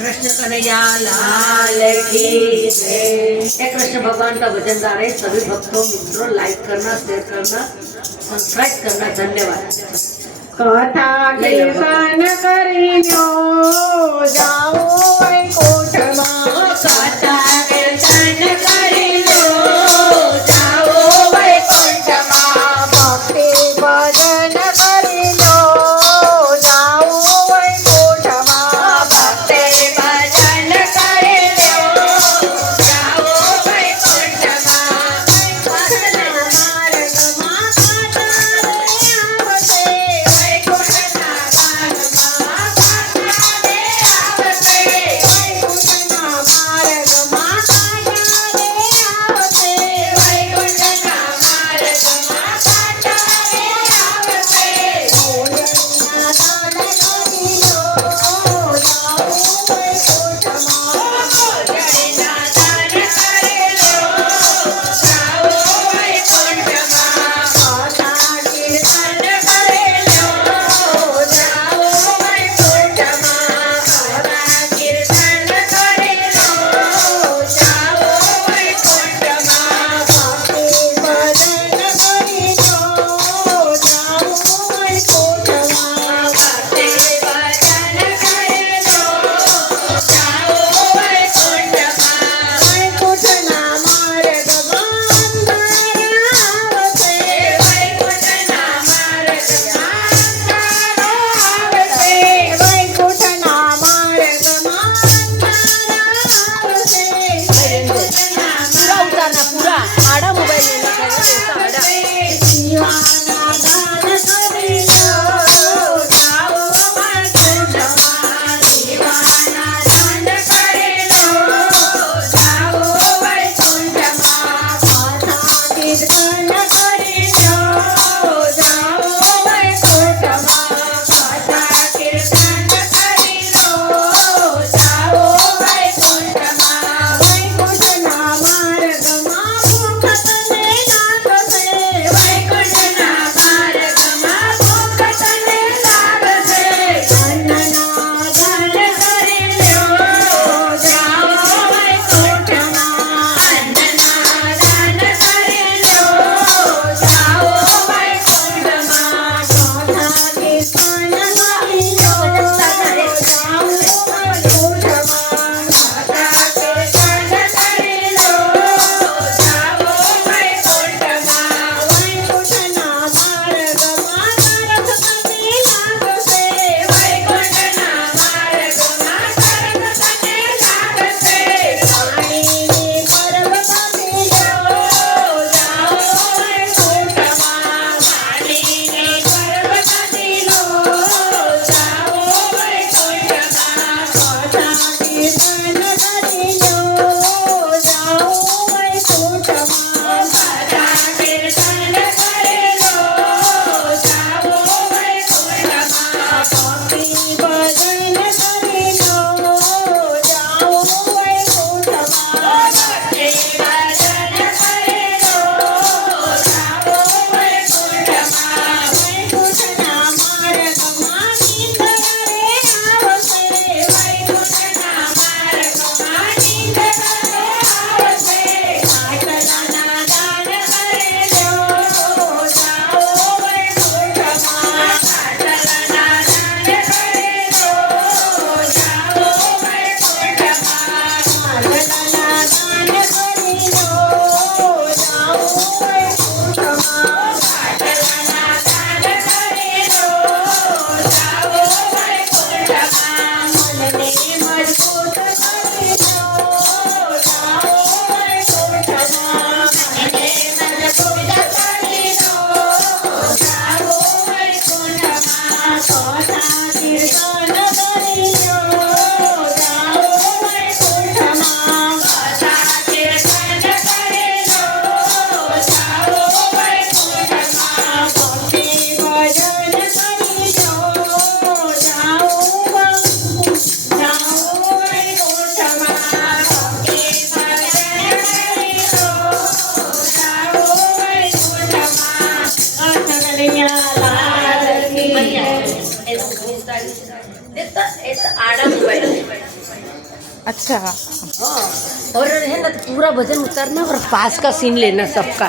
कृष्ण कन्हैया लाल की जय। कृष्ण भगवान का भजन गा रहे सभी भक्तों मित्रों, लाइक करना, शेयर करना, सब्सक्राइब करना। धन्यवाद। कथा कीर्तन करीनो जाओ वैकुंठમાં कथा कीर्तन करीनो जाओ वैकुंठમાં, ભક્તિ ભજન કરીનો જાઓ વૈકુંઠમાં भक्ति भजन करीनो जाओ वैकुंठમાં। ભક્તના માર્ગમાં કાંટાળે આવશે वैकुंठના માર્ગમાં કાંટાળે આવશે। अच्छा हाँ और है ना तो पूरा भजन उतारना और पास का सीन लेना सबका